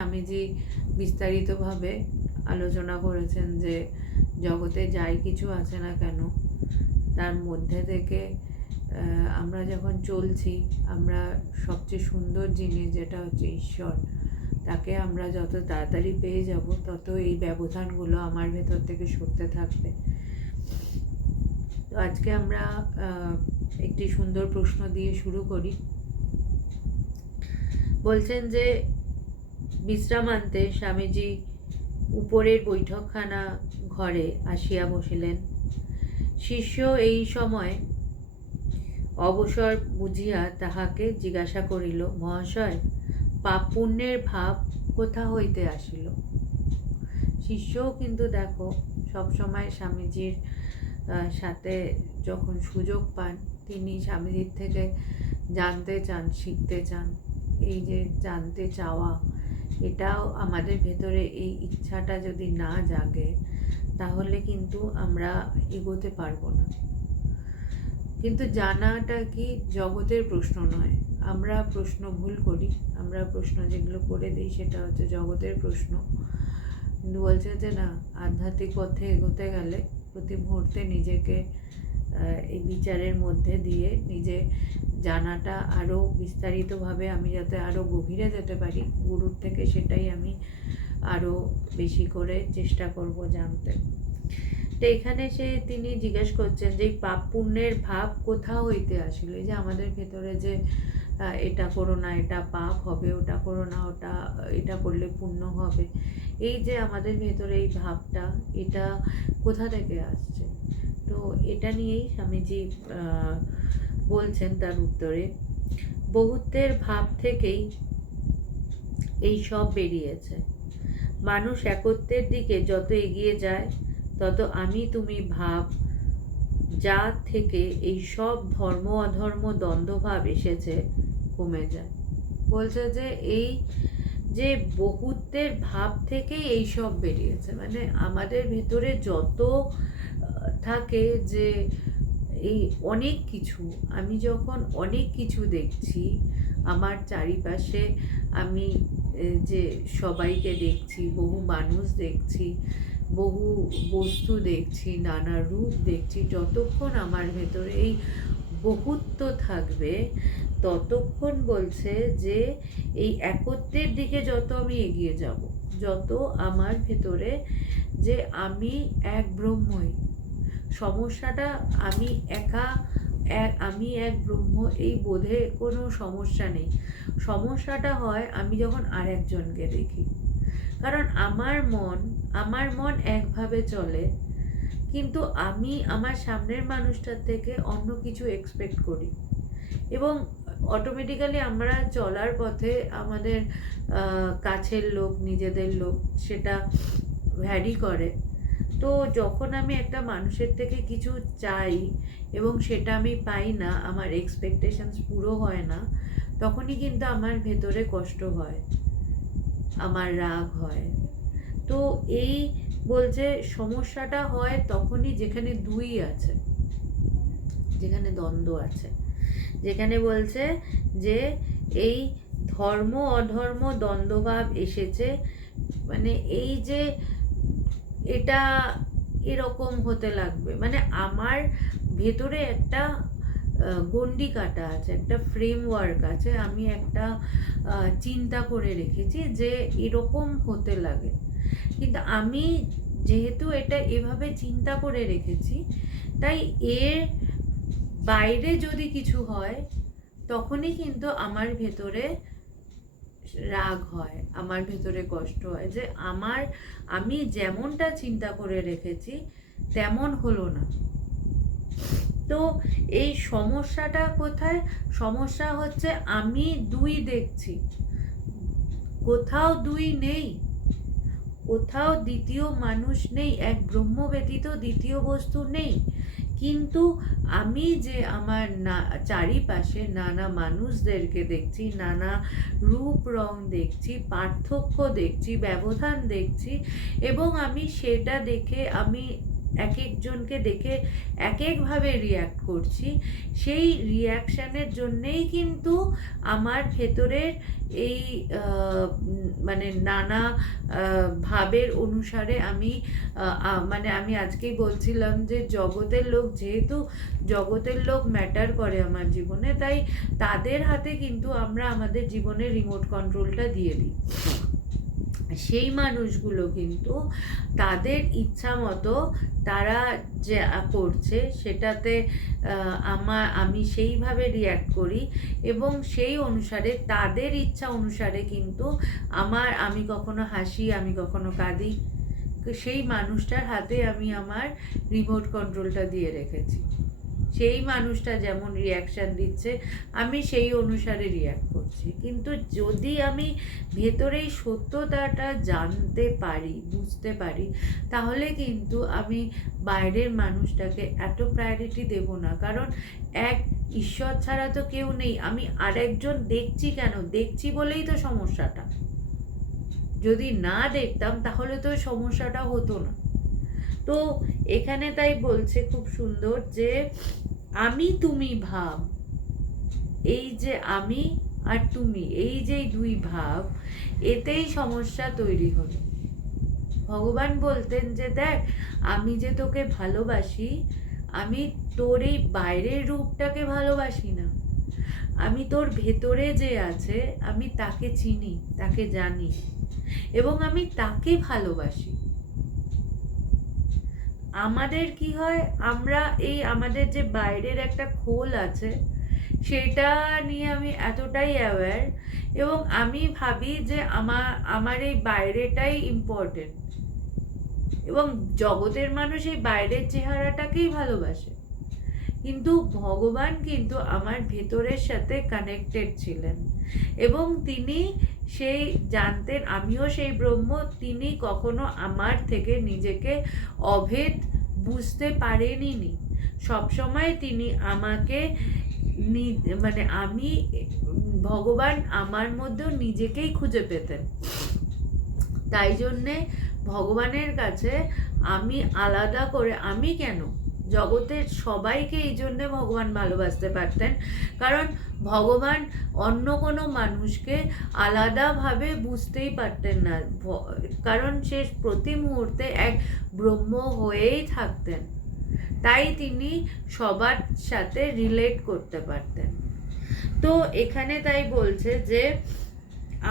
স্বামীজি বিস্তারিতভাবে আলোচনা করেছেন যে জগতে যাই কিছু আছে না কেন তার মধ্যে থেকে আমরা যখন চলছি আমরা সবচেয়ে সুন্দর জিনিস যেটা হচ্ছে ঈশ্বর, তাকে আমরা যত তাড়াতাড়ি পেয়ে যাব তত এই ব্যবধানগুলো আমার ভেতর থেকে সরতে থাকবে। তো আজকে আমরা একটি সুন্দর প্রশ্ন দিয়ে শুরু করি। বলছেন যে বিশ্রামান্তে স্বামীজি উপরের বৈঠকখানা ঘরে আসিয়া বসিলেন। শিষ্য এই সময় অবসর বুঝিয়া তাহাকে জিজ্ঞাসা করিল, মহাশয়, পাপ পুণ্যের ভাব কোথা হইতে আসিল? শিষ্যও কিন্তু দেখো সবসময় স্বামীজির সাথে যখন সুযোগ পান তিনি স্বামীজির থেকে জানতে চান, শিখতে চান। এই যে জানতে চাওয়া, এটাও আমাদের ভেতরে এই ইচ্ছাটা যদি না জাগে তাহলে কিন্তু আমরা এগোতে পারবো না। কিন্তু জানাটা কি জগতের প্রশ্ন নয়, আমরা প্রশ্ন ভুল করি, আমরা প্রশ্ন যেগুলো করে দিই সেটা হচ্ছে জগতের প্রশ্ন। কিন্তু বলছে যে না, আধ্যাত্মিক পথে এগোতে গেলে প্রতি মুহূর্তে নিজেকে এই বিচারের মধ্যে দিয়ে নিজে জানাটা আরও বিস্তারিতভাবে আমি যাতে আরও গভীরে যেতে পারি গুরুর থেকে, সেটাই আমি আরও বেশি করে চেষ্টা করব জানতে। তো এখানে তিনি জিজ্ঞেস করছেন যে পাপ পুণ্যের ভাব কোথা হইতে আসলে, যে আমাদের ভেতরে যে এটা করো না এটা পাপ হবে, ওটা করো না এটা করলে পুণ্য হবে, এই যে আমাদের ভেতরে এই ভাবটা, এটা কোথা থেকে আসছে? তো এটা নিয়েই স্বামীজি বলছেন তার উত্তরে, বহুত্বের ভাব থেকেই এই সব বেরিয়েছে। মানুষ একত্বের দিকে যত এগিয়ে যায় তত আমি তুমি ভাব, যা থেকে এই সব ধর্ম অধর্ম দ্বন্দ্বভাব এসেছে, কমে যায়। বলছে যে এই যে বহুত্বের ভাব থেকেই এই সব বেরিয়েছে, মানে আমাদের ভেতরে যত থাকে যে এই অনেক কিছু, আমি যখন অনেক কিছু দেখছি আমার চারিপাশে, আমি যে সবাইকে দেখছি, বহু মানুষ দেখছি, বহু বস্তু দেখছি, নানা রূপ দেখছি, যতক্ষণ আমার ভেতরে এই বহুত্ব থাকবে ততক্ষণ বলছে যে এই একত্বের দিকে যত আমি এগিয়ে যাব, যত আমার ভেতরে যে আমি এক ব্রহ্মই, সমস্যাটা আমি আমি এক ব্রহ্ম, এই বোধে কোনো সমস্যা নেই। সমস্যাটা হয় আমি যখন আর একজনকে দেখি, কারণ আমার মন একভাবে চলে, কিন্তু আমি আমার সামনের মানুষটার থেকে অন্য কিছু এক্সপেক্ট করি, এবং অটোমেটিক্যালি আমরা চলার পথে আমাদের কাছের লোক, নিজেদের লোক, সেটা ভ্যারি করে। তো যখন আমি একটা মানুষের থেকে কিছু চাই এবং সেটা আমি পাই না, আমার এক্সপেকটেশনস পুরো হয় না, তখনই কিন্তু আমার ভেতরে কষ্ট হয়, আমার রাগ হয়। তো এই বলছে সমস্যাটা হয় তখনই যেখানে দুই আছে, যেখানে দ্বন্দ্ব আছে, যেখানে বলছে যে এই ধর্ম অধর্ম দ্বন্দ্বভাব এসেছে, মানে এই যে এটা এরকম হতে লাগবে, মানে আমার ভেতরে একটা গণ্ডি কাটা আছে, একটা ফ্রেমওয়ার্ক আছে, আমি একটা চিন্তা করে রেখেছি যে এরকম হতে লাগে। কিন্তু আমি যেহেতু এটা এভাবে চিন্তা করে রেখেছি, তাই এর বাইরে যদি কিছু হয় তখনই কিন্তু আমার ভেতরে রাগ হয়, আমার ভেতরে কষ্ট হয় যে আমি যেমনটা চিন্তা করে রেখেছি তেমন হলো না। তো এই সমস্যাটা কোথায়? সমস্যা হচ্ছে আমি দুই দেখছি, কোথাও দুই নেই, কোথাও দ্বিতীয় মানুষ নেই, এক ব্রহ্ম ব্যতীত দ্বিতীয় বস্তু নেই, কিন্তু আমি যে আমার চারিপাশে নানা মানুষদেরকে দেখছি, নানা রূপ রং দেখছি, পার্থক্য দেখছি, ব্যবধান দেখছি, এবং আমি সেটা দেখে আমি এক একজনকে দেখে এক একভাবে রিয়্যাক্ট করছি, সেই রিয়াকশানের জন্যেই কিন্তু আমার ভেতরের এই মানে নানা ভাবের অনুসারে আমি মানে আমি আজকেই বলছিলাম যে জগতের লোক, যেহেতু জগতের লোক ম্যাটার করে আমার জীবনে, তাই তাদের হাতে কিন্তু আমরা আমাদের জীবনের রিমোট কন্ট্রোলটা দিয়ে দিই। সেই মানুষগুলো কিন্তু তাদের ইচ্ছা মতো তারা যে করছে সেটাতে আমি সেইভাবে রিয়্যাক্ট করি, এবং সেই অনুসারে তাদের ইচ্ছা অনুসারে কিন্তু আমি কখনো হাসি, আমি কখনো কাঁদি, সেই মানুষটার হাতে আমি আমার রিমোট কন্ট্রোলটা দিয়ে রেখেছি। সেই মানুষটা যেমন রিয়াকশান দিচ্ছে আমি সেই অনুসারে রিয়াক্ট করছি। কিন্তু যদি আমি ভেতরেই সত্যতাটা জানতে পারি, বুঝতে পারি, তাহলে কিন্তু আমি বাইরের মানুষটাকে এত প্রায়োরিটি দেব না। কারণ এক ঈশ্বর ছাড়া তো কেউ নেই। আমি আরেকজন দেখছি কেন? দেখছি বলেই তো সমস্যাটা। যদি না দেখতাম তাহলে তো সমস্যাটা হতো না। তো এখানে তাই বলছে খুব সুন্দর যে আমি তুমি ভাব, এই যে আমি আর তুমি, এই যে দুই ভাব, এতেই সমস্যা তৈরি হলো। ভগবান বলতেন যে দেখ, আমি যে তোকে ভালোবাসি, আমি তোর এই বাইরের রূপটাকে ভালোবাসি না, আমি তোর ভেতরে যে আছে আমি তাকে চিনি, তাকে জানি, এবং আমি তাকে ভালোবাসি। আমাদের কি হয়, আমরা এই আমাদের যে বাইরের একটা খোল আছে সেটা নিয়ে আমি এতটাই অ্যাওয়্যার, এবং আমি ভাবি যে আমার এই বাইরেটাই ইম্পর্টেন্ট, এবং জগতের মানুষ এই বাইরের চেহারাটাকেই ভালোবাসে। কিন্তু ভগবান কিন্তু আমার ভেতরের সাথে কানেক্টেড ছিলেন, এবং তিনি সেই জানতেন আমিও সেই ব্রহ্ম। তিনি কখনো আমার থেকে নিজেকে অভেদ বুঝতে পারেননি। সবসময় তিনি আমাকে মানে আমি ভগবান আমার মধ্যেও নিজেকেই খুঁজে পেতেন। তাই জন্যে ভগবানের কাছে আমি আলাদা করে, আমি কেন, জগতের সবাইকে এই জন্যে ভগবান ভালোবাসতে পারতেন, কারণ ভগবান অন্য কোনো মানুষকে আলাদাভাবে বুঝতেই পারতেন না, কারণ সে প্রতি মুহূর্তে এক ব্রহ্ম হয়েই থাকতেন। তাই তিনি সবার সাথে রিলেট করতে পারতেন। তো এখানে তাই বলছে যে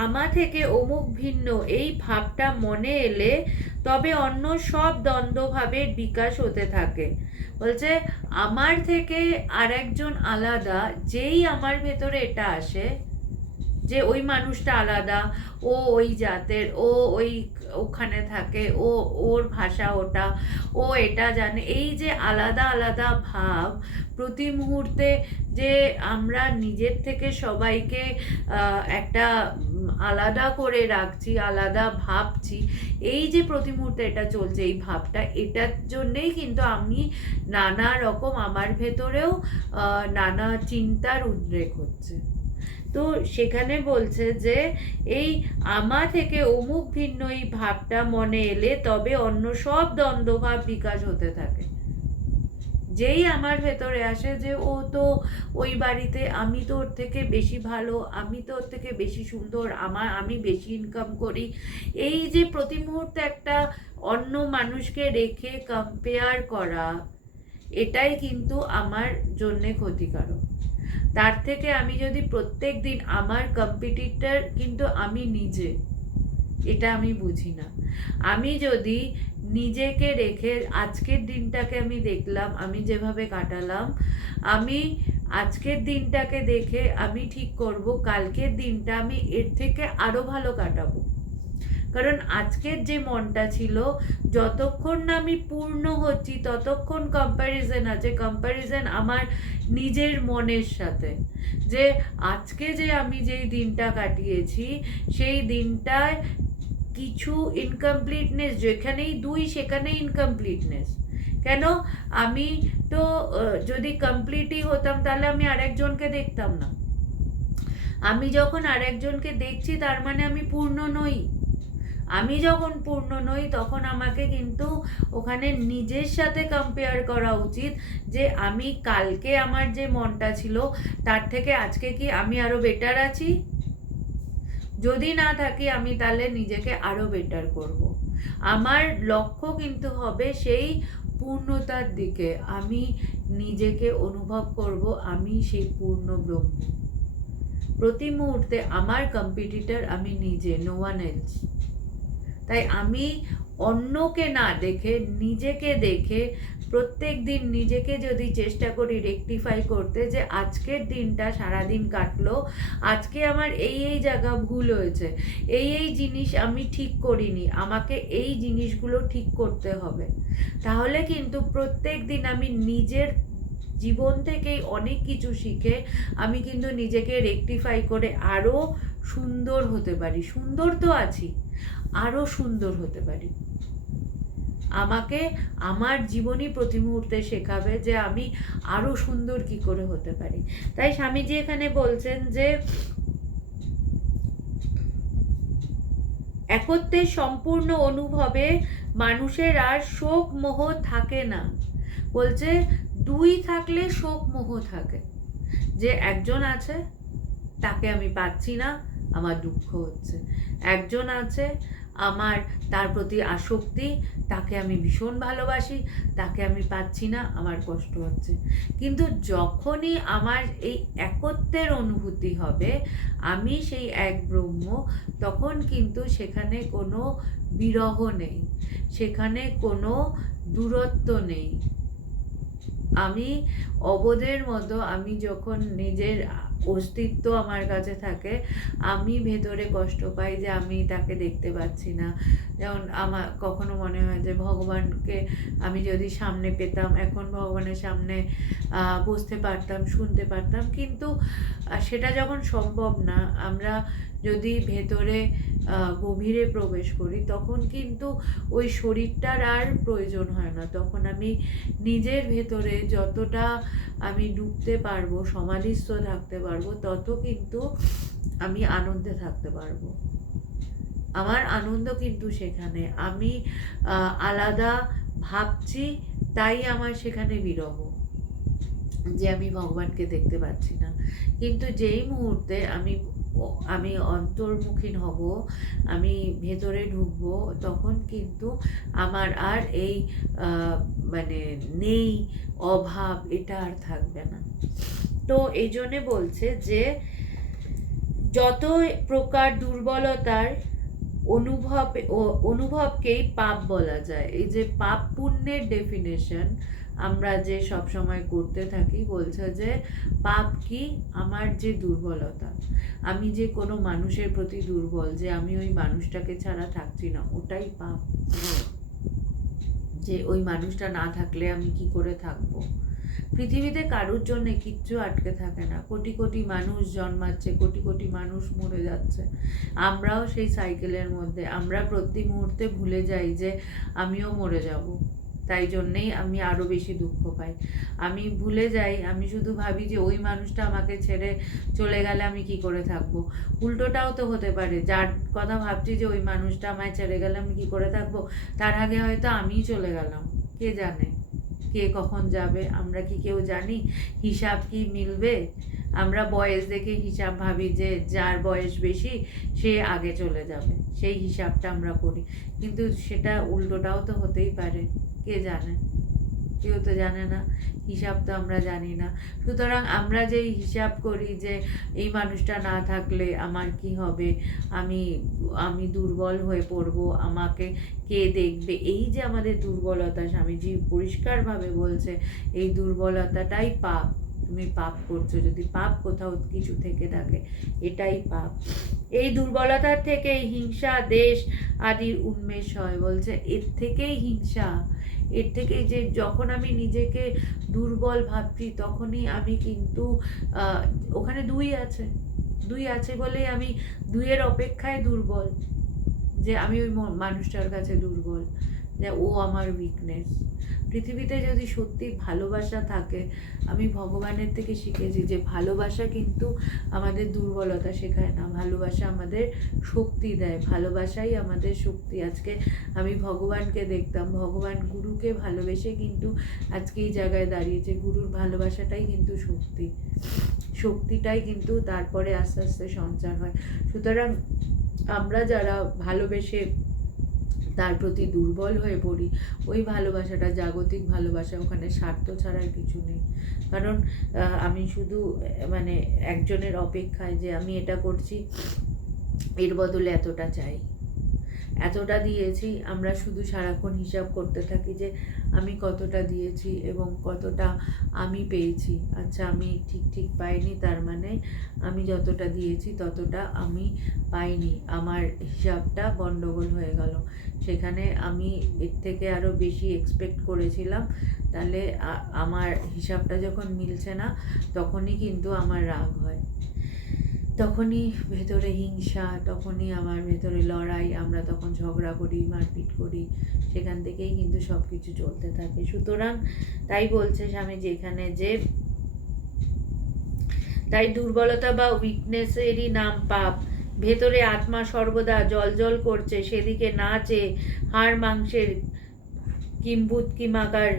আমা থেকে অমুক ভিন্ন এই ভাবটা মনে এলে তবে অন্য সব দ্বন্দ্বভাবের বিকাশ হতে থাকে। বলছে আমার থেকে আর একজন আলাদা, যেই আমার ভেতরে এটা আসে যে ওই মানুষটা আলাদা, ও ওই জাতের, ও ওই ওখানে থাকে, ওর ভাষা ওটা, ও এটা জানে, এই যে আলাদা আলাদা ভাব প্রতি মুহূর্তে যে আমরা নিজের থেকে সবাইকে একটা আলাদা করে রাখছি, আলাদা ভাবছি, এই যে প্রতি মুহূর্তে এটা চলছে, এই ভাবটা, এটার জন্যেই কিন্তু আমি নানা রকম আমার ভেতরেও নানা চিন্তার উদ্রেক হচ্ছে। তো সেখানে বলছে যে এই আমা থেকে অমুক ভিন্ন এই ভাবটা মনে এলে তবে অন্য সব দ্বন্দ্বভাব বিকাশ হতে থাকে। যেই আমার ভেতরে আসে যে ও তো ওই বাড়িতে, আমি তো ওর থেকে বেশি ভালো, আমি তো ওর থেকে বেশি সুন্দর, আমি বেশি ইনকাম করি, এই যে প্রতি মুহূর্তে একটা অন্য মানুষকে রেখে কম্পেয়ার করা, এটাই কিন্তু আমার জন্যে ক্ষতিকারক। তার থেকে আমি যদি প্রত্যেক দিন, আমার কম্পিটিটর কিন্তু আমি নিজে, এটা আমি বুঝি না। আমি যদি নিজেকে রেখে আজকের দিনটাকে আমি দেখলাম, আমি যেভাবে কাটালাম, আমি আজকের দিনটাকে দেখে আমি ঠিক করব কালকের দিনটা আমি এর থেকে আরো ভালো কাটাবো। কারণ আজকের যে মনটা ছিল, যতক্ষণ না আমি পূর্ণ হচ্ছি ততক্ষণ কম্প্যারিজন আছে, কম্প্যারিজন আমার নিজের মনের সাথে, যে আজকে যে আমি যেই দিনটা কাটিয়েছি সেই দিনটায় কিছু ইনকমপ্লিটনেস, যেখানেই দুই সেখানেই ইনকমপ্লিটনেস। কেন? আমি তো যদি কমপ্লিটই হতাম তাহলে আমি আরেকজনকে দেখতাম না। আমি যখন আরেকজনকে দেখছি তার মানে আমি পূর্ণ নই, আমি যখন পূর্ণ নই তখন আমাকে কিন্তু ওখানে নিজের সাথে কম্পেয়ার করা উচিত, যে আমি কালকে আমার যে মনটা ছিল তার থেকে আজকে কি আমি আরো বেটার আছি? যদি না থাকি আমি তাহলে নিজেকে আরো বেটার করব। আমার লক্ষ্য কিন্তু হবে সেই পূর্ণতার দিকে। আমি নিজেকে অনুভব করব আমি সেই পূর্ণ ব্রহ্ম। প্রতি মুহূর্তে আমার কম্পিটিটর আমি নিজে, নো ওয়ান এলস। তাই আমি অন্যকে না দেখে নিজেকে দেখে প্রত্যেক দিন নিজেকে যদি চেষ্টা করি রেকটিফাই করতে, যে আজকের দিনটা সারাদিন কাটলো, আজকে আমার এই জায়গা ভুল হয়েছে, এই জিনিস আমি ঠিক করিনি, আমাকে এই জিনিসগুলো ঠিক করতে হবে, তাহলে কিন্তু প্রত্যেক দিন আমি নিজের জীবন থেকেই অনেক কিছু শিখে আমি কিন্তু নিজেকে রেকটিফাই করে আরো সুন্দর হতে পারি। সুন্দর তো আছি, আরো সুন্দর হতে পারি। আমাকে আমার জীবনই প্রতি মুহূর্তে শেখাবে যে আমি আরো সুন্দর কি করে হতে পারি। তাই স্বামীজি এখানে বলছেন যে একত্বের সম্পূর্ণ অনুভবে মানুষের আর শোক মোহ থাকে না। বলছে দুই থাকলে শোক মোহ থাকে, যে একজন আছে তাকে আমি পাচ্ছি না, আমার দুঃখ হচ্ছে। একজন আছে আমার তার প্রতি আসক্তি, তাকে আমি ভীষণ ভালোবাসি, তাকে আমি পাচ্ছি না, আমার কষ্ট হচ্ছে। কিন্তু যখনই আমার এই একত্বের অনুভূতি হবে, আমি সেই এক ব্রহ্ম, তখন কিন্তু সেখানে কোনো বিরহ নেই, সেখানে কোনো দূরত্ব নেই। আমি অবোধের মতো, আমি যখন নিজের অস্তিত্ব আমার কাছে থাকে, আমি ভেতরে কষ্ট পাই যে আমি তাকে দেখতে পাচ্ছি না। যেমন আমার কখনো মনে হয় যে ভগবানকে আমি যদি সামনে পেতাম, এখন ভগবানের সামনে বসতে পারতাম, শুনতে পারতাম, কিন্তু সেটা যখন সম্ভব না, আমরা যদি ভেতরে গভীরে প্রবেশ করি, তখন কিন্তু ওই শরীরটার আর প্রয়োজন হয় না। তখন আমি নিজের ভেতরে যতটা আমি ডুবতে পারবো, সমাধিস্থ থাকতে পারবো, তত কিন্তু আমি আনন্দে থাকতে পারবো। আমার আনন্দ কিন্তু সেখানে, আমি আলাদা ভাবছি, তাই আমার সেখানে বিরহ, যে আমি ভগবানকে দেখতে পাচ্ছি না। কিন্তু যেই মুহূর্তে আমি অন্তর্মুখী হব, আমি ভেতরে ঢুকবো, তখন কিন্তু আমার আর এই মানে নেই, অভাব, এটা আর থাকবে না। তো এই জন্যে বলছে যে যত প্রকার দুর্বলতার অনুভবকেই পাপ বলা যায়। এই যে পাপ পুণ্যের ডেফিনেশন আমরা যে সব সময় করতে থাকি, বলছে যে পাপ কি? আমার যে দুর্বলতা, আমি যে কোনো মানুষের প্রতি দুর্বল, যে আমি ওই মানুষটাকে ছাড়া থাকছি না, ওটাই পাপ। যে ওই মানুষটা না থাকলে আমি কি করে থাকবো। পৃথিবীতে কারোর জন্য কিচ্ছু আটকে থাকে না। কোটি কোটি মানুষ জন্মাচ্ছে, কোটি কোটি মানুষ মরে যাচ্ছে, আমরাও সেই সাইকেলের মধ্যে। আমরা প্রতি মুহূর্তে ভুলে যাই যে আমিও মরে যাব, তাই জন্যেই আমি আরো বেশি দুঃখ পাই। আমি ভুলে যাই, আমি শুধু ভাবি যে ওই মানুষটা আমাকে ছেড়ে চলে গেলে আমি কি করে থাকবো। উল্টোটাও তো হতে পারে, যার কথা ভাবছি যে ওই মানুষটা আমায় ছেড়ে গেলে আমি কি করে থাকবো, তার আগে হয়তো আমিই চলে গেলাম। কে জানে কে কখন যাবে, আমরা কি কেউ জানি? হিসাব কি মিলবে? আমরা বয়স দেখে হিসাব ভাবি যে যার বয়স বেশি সে আগে চলে যাবে, সেই হিসাবটা আমরা করি। কিন্তু সেটা উল্টোটাও তো হতেই পারে, কে জানে? কেউ তো জানে না, হিসাব তো আমরা জানি না। সুতরাং আমরা যে হিসাব করি যে এই মানুষটা না থাকলে আমার কি হবে, আমি আমি দুর্বল হয়ে পড়বো, আমাকে কে দেখবে, এই যে আমাদের দুর্বলতা, স্বামীজি পরিষ্কারভাবে বলছে এই দুর্বলতাটাই পাপ। তুমি পাপ করছো, যদি পাপ কোথাও কিছু থেকে থাকে, এটাই পাপ। এই দুর্বলতার থেকেই হিংসা, দেশ আদির উন্মেষ হয়। বলছে এর থেকেই হিংসা, এর থেকেই, যে যখন আমি নিজেকে দুর্বল ভাবছি, তখনই আমি কিন্তু ওখানে দুই আছে বলেই আমি দুইয়ের অপেক্ষায় দুর্বল, যে আমি ওই মানুষটার কাছে দুর্বল। যে ও আমার উইকনেস। পৃথিবীতে যদি সত্যি ভালোবাসা থাকে, আমি ভগবানের থেকে শিখেছি যে ভালোবাসা কিন্তু আমাদের দুর্বলতা শেখায় না, ভালোবাসা আমাদের শক্তি দেয়, ভালোবাসাই আমাদের শক্তি। আজকে আমি ভগবানকে দেখতাম, ভগবান গুরুকে ভালোবেসে কিন্তু আজকে এই জায়গায় দাঁড়িয়েছে। গুরুর ভালোবাসাটাই কিন্তু শক্তি, শক্তিটাই কিন্তু তারপরে আস্তে আস্তে সঞ্চার হয়। সুতরাং আমরা যারা ভালোবেসে তার প্রতি দুর্বল হয়ে পড়ি, ওই ভালোবাসাটা জাগতিক ভালোবাসা, ওখানে স্বার্থ ছাড়ার কিছু নেই। কারণ আমি শুধু মানে একজনের অপেক্ষায় যে আমি এটা করছি, এর বদলে এতটা চাই, এতটা দিয়েছি, আমরা শুধু সারাক্ষণ হিসাব করতে থাকি যে আমি কতটা দিয়েছি এবং কতটা আমি পেয়েছি। আচ্ছা, আমি ঠিক পাইনি, তার মানে আমি যতটা দিয়েছি ততটা আমি পাইনি, আমার হিসাবটা গন্ডগোল হয়ে গেল। সেখানে আমি এর থেকে আরও বেশি এক্সপেক্ট করেছিলাম, তাহলে আমার হিসাবটা যখন মিলছে না, তখনই কিন্তু আমার রাগ হয়, তখনই ভেতরে হিংসা, তখনই আমার ভেতরে লড়াই, আমরা তখন ঝগড়া করি, মারপিট করি, সেখান থেকেই কিন্তু সব কিছু চলতে থাকে। সুতরাং তাই বলছে স্বামীজি এখানে যে তাই দুর্বলতা বা উইকনেসেরই নাম পাপ। ভেতরে আত্মা সর্বদা জল করছে, সেদিকে না চেয়ে হাড় মাংসের কিম্ভূত কিমাকার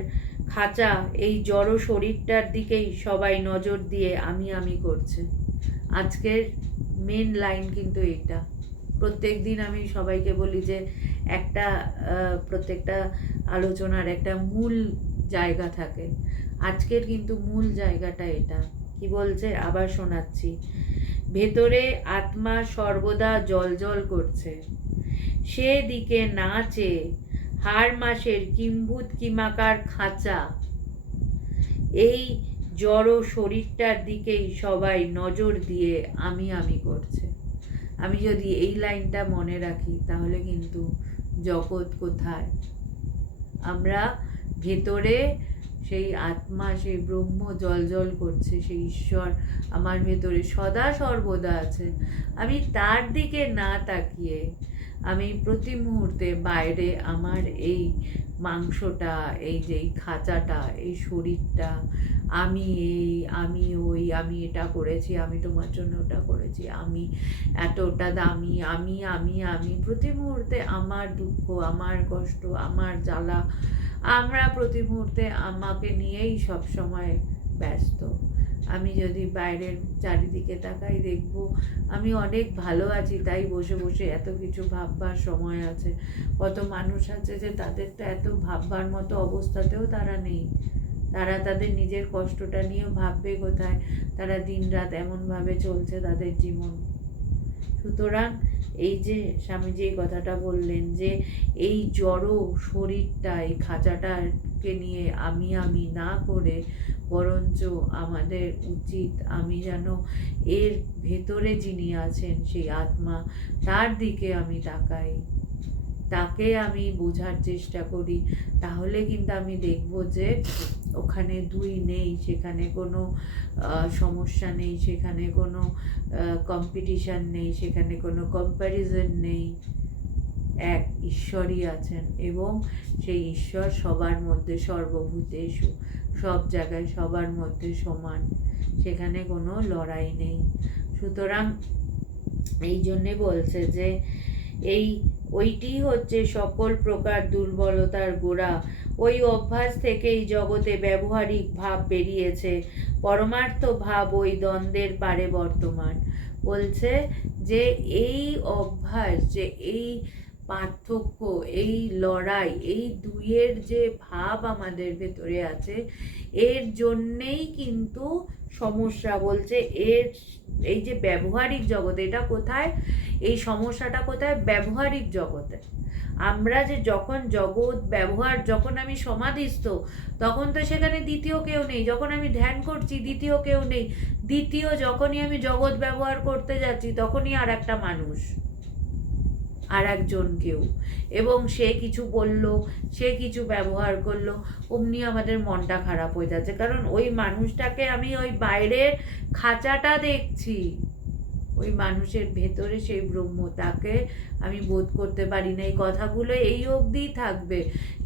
খাঁচা এই জড় শরীরটার দিকেই সবাই নজর দিয়ে আমি করছে। আজকের মেন লাইন কিন্তু এটা। প্রত্যেক দিন আমি সবাইকে বলি যে একটা প্রত্যেকটা আলোচনার একটা মূল জায়গা থাকে, আজকের কিন্তু মূল জায়গাটা এটা। কি বলছে আবার শোনাচ্ছি, ভেতরে আত্মা সর্বদা জল করছে, সেদিকে না চেয়ে হাড় মাসের কিম্ভূত কিমাকার খাঁচা এই জড় শরীরটার দিকেই সবাই নজর দিয়ে আমি করছে। আমি যদি এই লাইনটা মনে রাখি, তাহলে কিন্তু জগৎ কোথায়, আমরা ভেতরে সেই আত্মা, সেই ব্রহ্ম জল করছে, সেই ঈশ্বর আমার ভেতরে সদা সর্বদা আছে। আমি তার দিকে না তাকিয়ে আমি প্রতি মুহূর্তে বাইরে আমার এই মাংসটা, এই যে এই খাঁচাটা, এই শরীরটা, আমি এই আমি ওই, আমি এটা করেছি, আমি তোমার জন্য ওটা করেছি, আমি এতটা দামি, আমি প্রতি মুহূর্তে আমার দুঃখ, আমার কষ্ট, আমার জ্বালা, আমরা প্রতি মুহূর্তে আমাকে নিয়েই সব সময় ব্যস্ত। আমি যদি বাইরের চারিদিকে তাকাই, দেখব আমি অনেক ভালো আছি, তাই বসে বসে এত কিছু ভাববার সময় আছে। কত মানুষ আছে যে তাদের তো এত ভাববার মতো অবস্থাতেও তারা নেই, তারা তাদের নিজের কষ্টটা নিয়েও ভাববে কোথায়, তারা দিনরাত এমনভাবে চলছে তাদের জীবন। সুতরাং এই যে স্বামীজি এই কথাটা বললেন যে এই জড় শরীরটা, এই খাঁচাটাকে নিয়ে আমি না করে বরঞ্চ আমাদের উচিত আমি যেন এর ভেতরে যিনি আছেন সেই আত্মা, তার দিকে আমি তাকাই, তাকে আমি বোঝার চেষ্টা করি। তাহলে কিন্তু আমি দেখব যে ওখানে দুই নেই, সেখানে কোনো সমস্যা নেই, সেখানে কোনো কম্পিটিশান নেই, সেখানে কোনো কম্প্যারিজন নেই। এক ঈশ্বরই আছেন এবং সেই ঈশ্বর সবার মধ্যে, সর্বভূতেষু, সব জায়গায় সবার মধ্যে সমান, সেখানে কোনো লড়াই নেই। সুতরাং এই জন্যে বলছে যে এই ওইটি হচ্ছে সকল প্রকার দুর্বলতার গোড়া। ওই অভ্যাস থেকেই জগতে ব্যবহারিক ভাব বেরিয়েছে, পরমার্থ ভাব ওই দ্বন্দ্বের পারে বর্তমান। বলছে যে এই অভ্যাস, যে এই পার্থক্য, এই লড়াই, এই দুইয়ের যে ভাব আমাদের ভেতরে আছে, এর জন্যেই কিন্তু সমস্যা। বলছে এর এই যে ব্যবহারিক জগতে, এটা কোথায়, এই সমস্যাটা কোথায়, ব্যবহারিক জগতে। আমরা যে যখন জগৎ ব্যবহার, যখন আমি সমাধিস্থ, তখন তো সেখানে দ্বিতীয় কেউ নেই। যখন আমি ধ্যান করছি, দ্বিতীয় কেউ নেই। দ্বিতীয় যখনই আমি জগৎ ব্যবহার করতে যাচ্ছি, তখনই আর একটা মানুষ, আর একজন কেউ, এবং সে কিছু বলল, সে কিছু ব্যবহার করলো, অমনি আমাদের মনটা খারাপ হয়ে যাচ্ছে। কারণ ওই মানুষটাকে আমি ওই বাইরের খাঁচাটা দেখছি, ওই মানুষের ভেতরে সেই ব্রহ্ম, তাকে আমি বোধ করতে পারি না। এই কথাগুলো এই অবধিই থাকবে।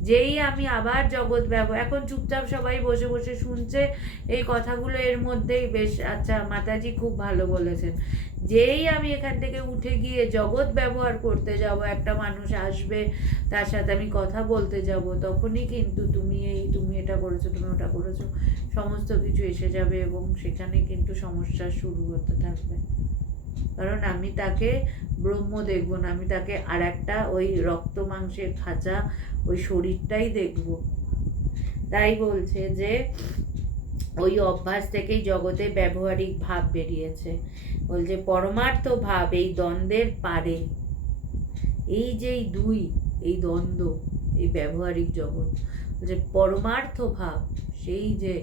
যেই আমি আবার জগৎ ব্যবহার, এখন চুপচাপ সবাই বসে বসে শুনছে এই কথাগুলো, এর মধ্যেই বেশ আচ্ছা মাতাজি খুব ভালো বলেছেন। যেই আমি এখান থেকে উঠে গিয়ে জগৎ ব্যবহার করতে যাব, একটা মানুষ আসবে, তার সাথে আমি কথা বলতে যাব, তখনই কিন্তু তুমি এটা করেছো, তুমি ওটা করেছো, সমস্ত কিছু এসে যাবে এবং সেখানে কিন্তু সমস্যা শুরু হতে থাকবে। কারণ আমি তাকে ব্রহ্ম দেখবো না, আমি তাকে আর একটা ওই রক্ত মাংসের খাঁচা, ওই শরীরটাই দেখব। তাই বলছে যে ওই অভ্যাস থেকেই জগতে ব্যবহারিক ভাব বেরিয়েছে। বলছে পরমার্থ ভাব এই দ্বন্দ্বের পারে, এই যে এই দ্বন্দ্ব, এই ব্যবহারিক জগৎ, বলছে পরমার্থ ভাব, সেই যে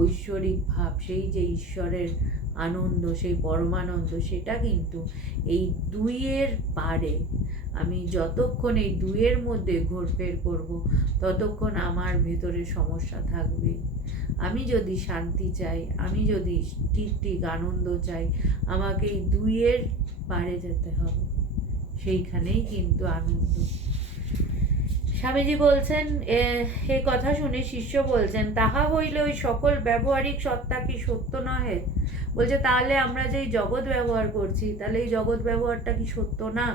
ঐশ্বরিক ভাব, সেই যে ঈশ্বরের আনন্দ, সেই পরমানন্দ, সেটা কিন্তু এই দুইয়ের পারে। আমি যতক্ষণ এই দুইয়ের মধ্যে ঘোরফের করব, ততক্ষণ আমার ভেতরে সমস্যা থাকবে। আমি যদি শান্তি চাই, আমি যদি ঠিক আনন্দ চাই, আমাকে এই দুইয়ের পারে যেতে হবে, সেইখানেই কিন্তু আনন্দ। স্বামীজি বলছেন, এই কথা শুনে শিষ্য বলছেন, তাহা হইলে ওই সকল ব্যবহারিক সত্তা কি সত্য নহে? বলছে তাহলে আমরা যে জগৎ ব্যবহার করছি, তাহলে এই জগৎ ব্যবহারটা কি সত্য না?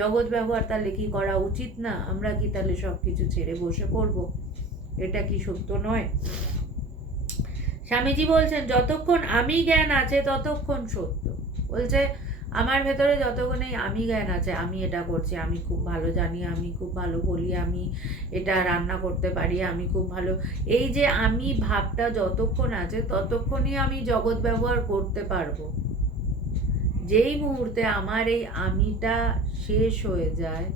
জগৎ ব্যবহার তাহলে কি করা উচিত না? আমরা কি তাহলে সব কিছু ছেড়ে বসে পড়ব? এটা কি সত্য নয়? স্বামীজি বলছেন, যতক্ষণ আমি জ্ঞান আছে ততক্ষণ সত্য। বলছে আমার ভেতরে যতক্ষণ এই আমি জ্ঞান আছে, আমি এটা করছি, আমি খুব ভালো জানি, আমি খুব ভালো বলি, আমি এটা রান্না করতে পারি, আমি খুব ভালো, এই যে আমি ভাবটা যতক্ষণ আছে ততক্ষণই আমি জগৎ ব্যবহার করতে পারবো। যেই মুহূর্তে আমার এই আমিটা শেষ হয়ে যায়,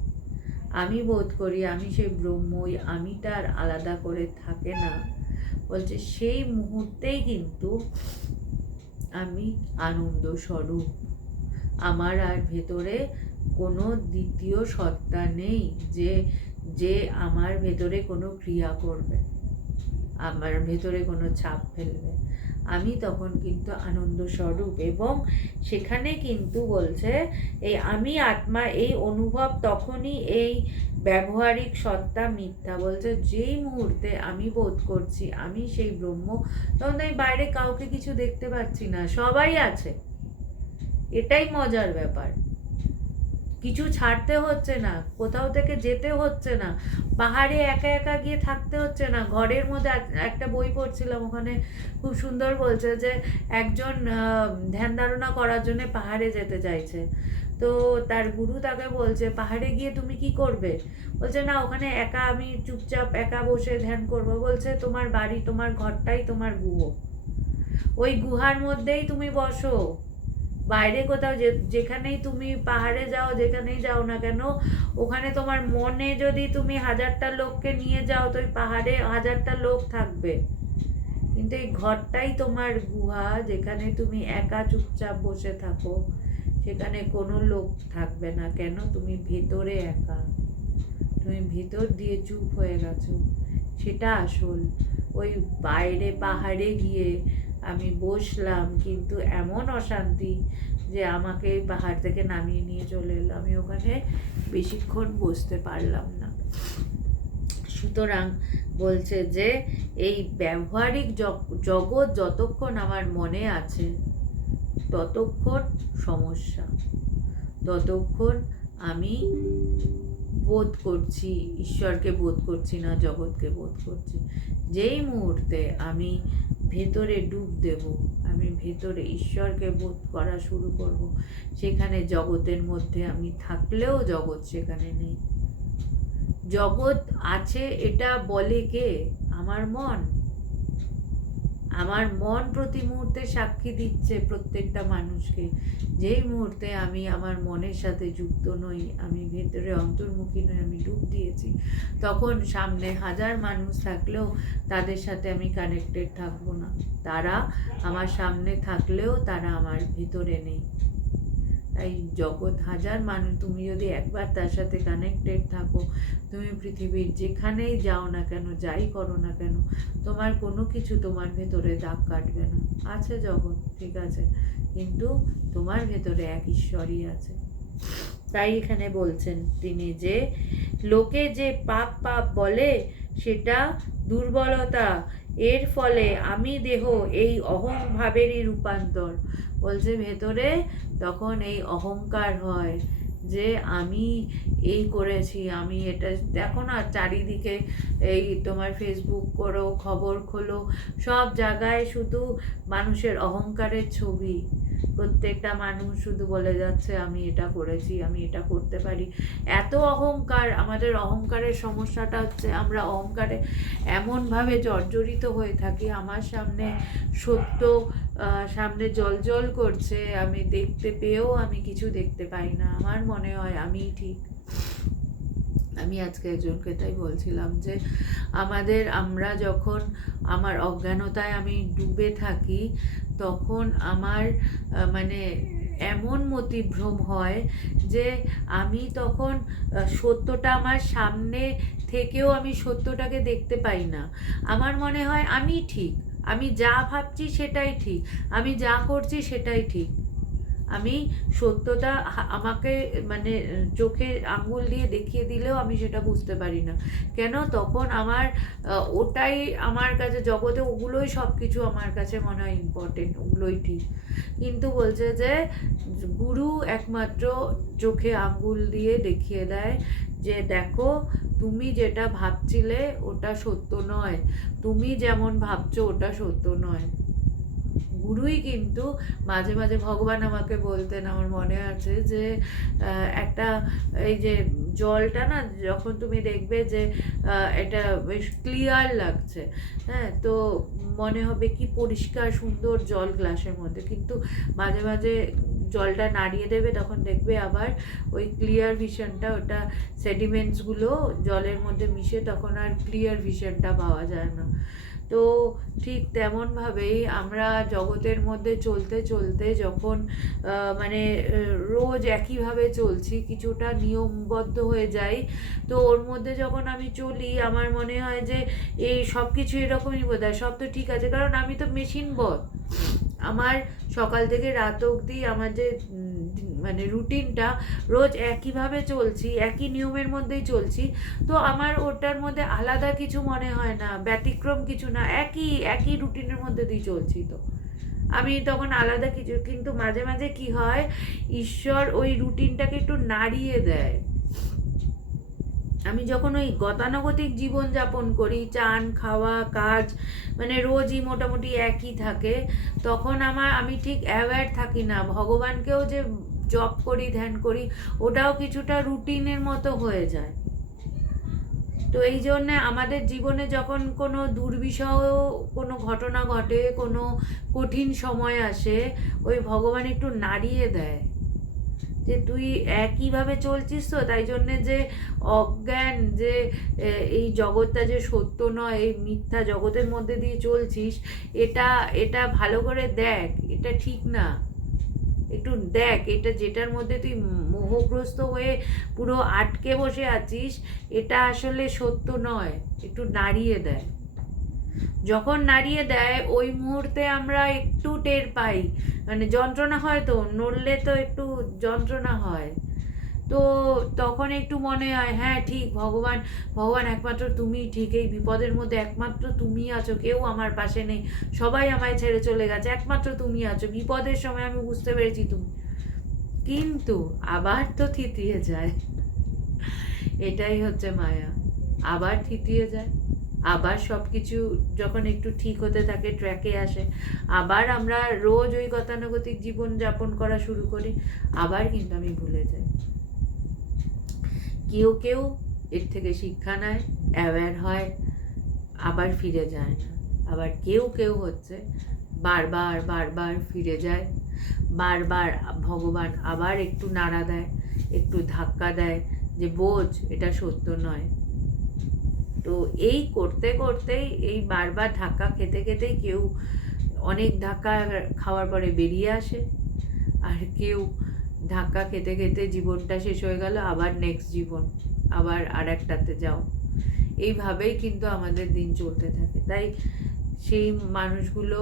আমি বোধ করি আমি সেই ব্রহ্ম, ওই আমিটা আর আলাদা করে থাকে না, বলছে সেই মুহূর্তেই কিন্তু আমি আনন্দ স্বরূপ। আমার আর ভেতরে কোনো দ্বিতীয় সত্তা নেই যে আমার ভেতরে কোনো ক্রিয়া করবে, আমার ভেতরে কোনো ছাপ ফেলবে। আমি তখন কিন্তু আনন্দ স্বরূপ। এবং সেখানে কিন্তু বলছে এই আমি আত্মা, এই অনুভব তখনই এই ব্যবহারিক সত্তা মিথ্যা। বলছে যেই মুহূর্তে আমি বোধ করছি আমি সেই ব্রহ্ম, তখন আমি বাইরে কাউকে কিছু দেখতে পাচ্ছি না, সবাই আছে। এটাই মজার ব্যাপার। কিছু ছাড়তে হচ্ছে না, কোথাও থেকে যেতে হচ্ছে না, পাহাড়ে একা একা গিয়ে থাকতে হচ্ছে না। ঘরের মধ্যে একটা বই পড়ছিলাম, ওখানে খুব সুন্দর বলছে যে একজন ধ্যান ধারণা করার জন্য পাহাড়ে যেতে চাইছে, তো তার গুরু তাকে বলছে পাহাড়ে গিয়ে তুমি কি করবে? বলছে না, ওখানে একা আমি চুপচাপ একা বসে ধ্যান করবো। বলছে তোমার বাড়ি, তোমার ঘরটাই তোমার গুহ, ওই গুহার মধ্যেই তুমি বসো। বাইরে কোথাও যেখানেই তুমি পাহাড়ে যাও, যেখানেই যাও না কেন, ওখানে তোমার মনে যদি তুমি 1000টা লোককে নিয়ে যাও, তো ওই পাহাড়ে 1000টা লোক থাকবে, কিন্তু এই ঘরটাই তোমার গুহা, যেখানে তুমি একা চুপচাপ বসে থাকো, সেখানে কোনো লোক থাকবে না। কেন? তুমি ভেতরে একা, তুমি ভেতর দিয়ে চুপ হয়ে গেছো, সেটা আসল। ওই বাইরে পাহাড়ে গিয়ে আমি বসলাম, কিন্তু এমন অশান্তি যে আমাকে পাহাড় থেকে নামিয়ে নিয়ে চলে এলো, আমি ওখানে বেশিক্ষণ বসতে পারলাম না। সুতরাং বলছে যে এই ব্যবহারিক জগৎ যতক্ষণ আমার মনে আছে ততক্ষণ সমস্যা, ততক্ষণ আমি বোধ করছি ঈশ্বরকে, বোধ করছি না জগৎকে বোধ করছি। যেই মুহূর্তে আমি ভেতরে ডুব দেব, আমি ভেতরে ঈশ্বরকে বোধ করা শুরু করব, সেখানে জগতের মধ্যে আমি থাকলেও জগৎ সেখানে নেই। জগৎ আছে এটা বলে কে? আমার মন। আমার মন প্রতি মুহূর্তে সাক্ষী দিচ্ছে প্রত্যেকটা মানুষকে। যেই মুহূর্তে আমি আমার মনের সাথে যুক্ত নই, আমি ভেতরে অন্তর্মুখী নই, আমি ডুব দিয়েছি, তখন সামনে 1000 মানুষ থাকলেও তাদের সাথে আমি কানেক্টেড থাকবো না। তারা আমার সামনে থাকলেও তারা আমার ভেতরে নেই। তাই জগৎ 1000 মানুষ, তুমি যদি একবার তার সাথে কানেক্টেড থাকো, তুমি পৃথিবীর যেখানেই যাও না কেন, যাই করো না কেন, তোমার কোনো কিছু তোমার ভেতরে দাগ কাটবে না। আছে জগৎ, ঠিক আছে, কিন্তু তোমার ভেতরে এক ঈশ্বরই আছে। তাই এখানে বলছেন তিনি যে লোকে যে পাপ পাপ বলে সেটা দুর্বলতা, এর ফলে আমি দেহ এই অহং ভাবেরই রূপান্তর। বলছে ভেতরে তখন এই অহংকার হয় যে আমি এই করেছি, আমি এটা। দেখো না চারিদিকে এই তোমার ফেসবুক করো, খবর খোলো, সব জায়গায় শুধু মানুষের অহংকারের ছবি। প্রত্যেকটা মানুষ শুধু বলে যাচ্ছে আমি এটা করেছি, আমি এটা করতে পারি। এত অহংকার, আমাদের অহংকারের সমস্যাটা হচ্ছে আমরা অহংকারে এমনভাবে জর্জরিত হয়ে থাকি, আমার সামনে সত্য সামনে জল করছে, আমি দেখতে পেয়েও আমি কিছু দেখতে পাই না, আমার মনে হয় আমি ঠিক। আমি আজকে একজনকে তাই বলছিলাম যে আমরা যখন আমার অজ্ঞানতায় আমি ডুবে থাকি, তখন আমার মানে এমন মতিভ্রম হয় যে আমি তখন সত্যটা আমার সামনে থেকেও আমি সত্যটাকে দেখতে পাই না। আমার মনে হয় আমি ঠিক, আমি যা ভাবছি সেটাই ঠিক, আমি যা করছি সেটাই ঠিক। আমি সত্যটা আমাকে মানে চোখে আঙ্গুল দিয়ে দেখিয়ে দিলেও আমি সেটা বুঝতে পারি না। কেন? তখন আমার ওটাই আমার কাছে জগতে, ওগুলোই সব কিছু আমার কাছে মনে হয় ইম্পর্টেন্ট, ওগুলোই ঠিক। কিন্তু বলছে যে গুরু একমাত্র চোখে আঙ্গুল দিয়ে দেখিয়ে দেয় যে দেখো তুমি যেটা ভাবছিলে ওটা সত্য নয়, তুমি যেমন ভাবছো ওটা সত্য নয়। গুরুই কিন্তু মাঝে মাঝে ভগবান আমাকে বলতেন, আমার মনে আছে যে একটা এই যে জলটা না যখন তুমি দেখবে যে এটা বেশ ক্লিয়ার লাগছে, হ্যাঁ, তো মনে হবে কি পরিষ্কার সুন্দর জল গ্লাসের মধ্যে, কিন্তু মাঝে মাঝে জলটা নাড়িয়ে দেবে তখন দেখবে আবার ওই ক্লিয়ার ভিশনটা, ওটা সেডিমেন্টসগুলো জলের মধ্যে মিশে তখন আর ক্লিয়ার ভিশনটা পাওয়া যায় না। তো ঠিক তেমনভাবেই আমরা জগতের মধ্যে চলতে চলতে যখন মানে রোজ একইভাবে চলছি, কিছুটা নিয়মবদ্ধ হয়ে যাই, তো ওর মধ্যে যখন আমি চলি আমার মনে হয় যে এই সব কিছু এরকমই বোধ হয়, সব তো ঠিক আছে, কারণ আমি তো মেশিন বধ। আমার সকাল থেকে রাত অবধি আমার যে মানে রুটিনটা রোজ একইভাবে চলছি, একই নিয়মের মধ্যেই চলছি, তো আমার ওটার মধ্যে আলাদা কিছু মনে হয় না, ব্যতিক্রম কিছু না, একই একই রুটিনের মধ্যে দিয়ে চলছি। তো আমি তখন আলাদা কিছু, কিন্তু মাঝে মাঝে কি হয়, ঈশ্বর ওই রুটিনটাকে একটু নাড়িয়ে দেয়। আমি যখন ওই গতানুগতিক জীবনযাপন করি, চান খাওয়া কাজ মানে রোজই মোটামুটি একই থাকে, তখন আমি ঠিক অ্যাওয়্যার থাকি না, ভগবানকেও যে জপ করি ধ্যান করি ওটাও কিছুটা রুটিনের মতো হয়ে যায়। তো এই জন্যে আমাদের জীবনে যখন কোনো দুর্বিষহ কোনো ঘটনা ঘটে, কোনো কঠিন সময় আসে, ওই ভগবান একটু নাড়িয়ে দেয় যে তুই একইভাবে চলছিস, তো তাই জন্যে যে অজ্ঞান যে এই জগৎটা যে সত্য নয়, এই মিথ্যা জগতের মধ্যে দিয়ে চলছিস, এটা এটা ভালো করে দেখ, এটা ঠিক না, একটু দেখ এটা যেটার মধ্যে তুই মোহগ্রস্ত হয়ে পুরো আটকে বসে আছিস, এটা আসলে সত্য নয়, একটু নাড়িয়ে দেয়। যখন নাড়িয়ে দেয় ওই মুহূর্তে আমরা একটু টের পাই, মানে যন্ত্রণা হয়, তো নড়লে তো একটু যন্ত্রণা হয়, তো তখন একটু মনে হয় হ্যাঁ ঠিক, ভগবান ভগবান একমাত্র তুমি ঠিক, এই বিপদের মধ্যে একমাত্র তুমি আছো, কেউ আমার পাশে নেই, সবাই আমায় ছেড়ে চলে গেছে, একমাত্র তুমি আছো, বিপদের সময় আমি বুঝতে পেরেছি তুমি। কিন্তু আবার তো থিতিয়ে যায়, এটাই হচ্ছে মায়া, আবার থিতিয়ে যায়, আবার সব কিছু যখন একটু ঠিক হতে থাকে, ট্র্যাকে আসে, আবার আমরা রোজ ওই গতানুগতিক জীবন যাপন করা শুরু করি, আবার কিন্তু আমি ভুলে যাই। কেউ কেউ এর থেকে শিক্ষা নেয়, অ্যাওয়্যার হয়, আবার ফিরে যায় না। আবার কেউ কেউ হচ্ছে বারবার বারবার ফিরে যায়, বারবার ভগবান আবার একটু নাড়া দেয়, একটু ধাক্কা দেয় যে বোঝ এটা সত্য নয়। তো এই করতে করতেই, এই বারবার ধাক্কা খেতে খেতেই কেউ অনেক ধাক্কা খাওয়ার পরে বেরিয়ে আসে, আর কেউ ধাক্কা খেতে খেতে জীবনটা শেষ হয়ে গেল, আবার নেক্সট জীবন, আবার আর একটাতে যাও, এইভাবেই কিন্তু আমাদের দিন চলতে থাকে। তাই সেই মানুষগুলো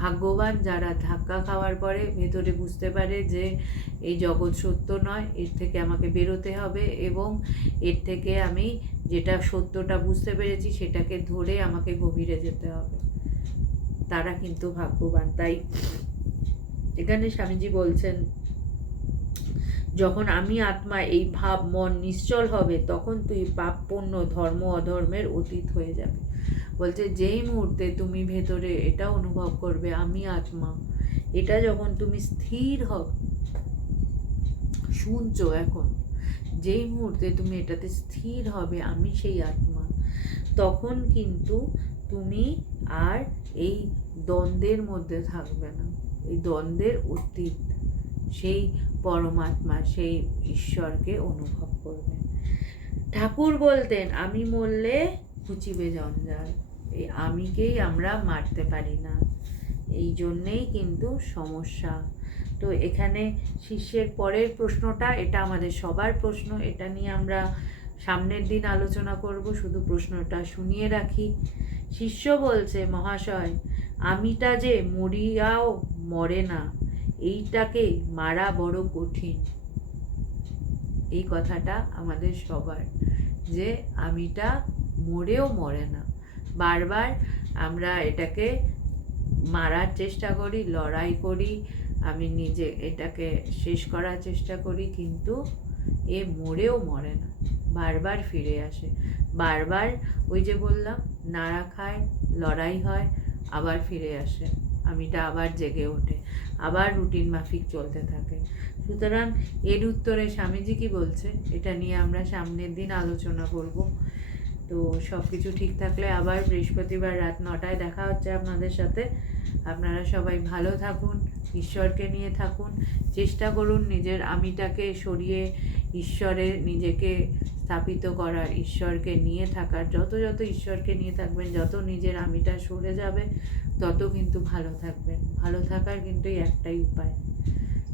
ভাগ্যবান যারা ধাক্কা খাওয়ার পরে ভেতরে বুঝতে পারে যে এই জগৎ সত্য নয়, এর থেকে আমাকে বেরোতে হবে এবং এর থেকে আমি যেটা সত্যটা বুঝতে পেরেছি সেটাকে ধরে আমাকে গভীরে যেতে হবে, তারা কিন্তু ভাগ্যবান। তাই এখানে স্বামীজি বলছেন, যখন আমি আত্মা এই ভাব মন নিশ্চল হবে, তখন তুই পাপ পুণ্য ধর্ম অধর্মের অতীত হয়ে যাবে। বলছে যেই মুহূর্তে তুমি ভেতরে এটা অনুভব করবে আমি আত্মা, এটা যখন তুমি স্থির হবে, শুনছো এখন, যেই মুহূর্তে তুমি এটাতে স্থির হবে আমি সেই আত্মা, তখন কিন্তু তুমি আর এই দ্বন্দ্বের মধ্যে থাকবে না। এই দ্বন্দ্বের অতীত সেই পরমাত্মা, সেই ঈশ্বরকে অনুভব করবে। ঠাকুর বলতেন আমি মরলে ঘুচিবে জঞ্জাল। এই আমিকেই আমরা মারতে পারি না, এই জন্যেই কিন্তু সমস্যা। তো এখানে শিষ্যের পরের প্রশ্নটা, এটা আমাদের সবার প্রশ্ন, এটা নিয়ে আমরা সামনের দিন আলোচনা করব, শুধু প্রশ্নটা শুনিয়ে রাখি। শিষ্য বলছে, মহাশয় আমিটা যে মরিয়াও মরে না, এইটাকে মারা বড় কঠিন। এই কথাটা আমাদের সবার, যে আমিটা মরেও মরে না। বারবার আমরা এটাকে মারার চেষ্টা করি, লড়াই করি, আমি নিজে এটাকে শেষ করার চেষ্টা করি, কিন্তু এ মরেও মরে না, বারবার ফিরে আসে। বারবার ওই যে বললাম, নাড়া খায়, লড়াই হয়, আবার ফিরে আসে, আমিটা আবার জেগে ওঠে, আবার রুটিন মাফিক চলতে থাকে। সুতরাং এর উত্তরে স্বামীজি কি বলছে, এটা নিয়ে আমরা সামনের দিন আলোচনা করব। তো সব কিছু ঠিক থাকলে আবার বৃহস্পতিবার রাত 9টায় দেখা হচ্ছে আপনাদের সাথে। আপনারা সবাই ভালো থাকুন, ঈশ্বরকে নিয়ে থাকুন, চেষ্টা করুন নিজের আমিটাকে সরিয়ে ঈশ্বরে নিজেকে স্থাপিত করার, ঈশ্বরকে নিয়ে থাকার। যত ঈশ্বরকে নিয়ে থাকবেন, যত নিজের আমিটা সরে যাবে, তত কিন্তু ভালো থাকবেন। ভালো থাকার কিন্তু একটাই উপায়,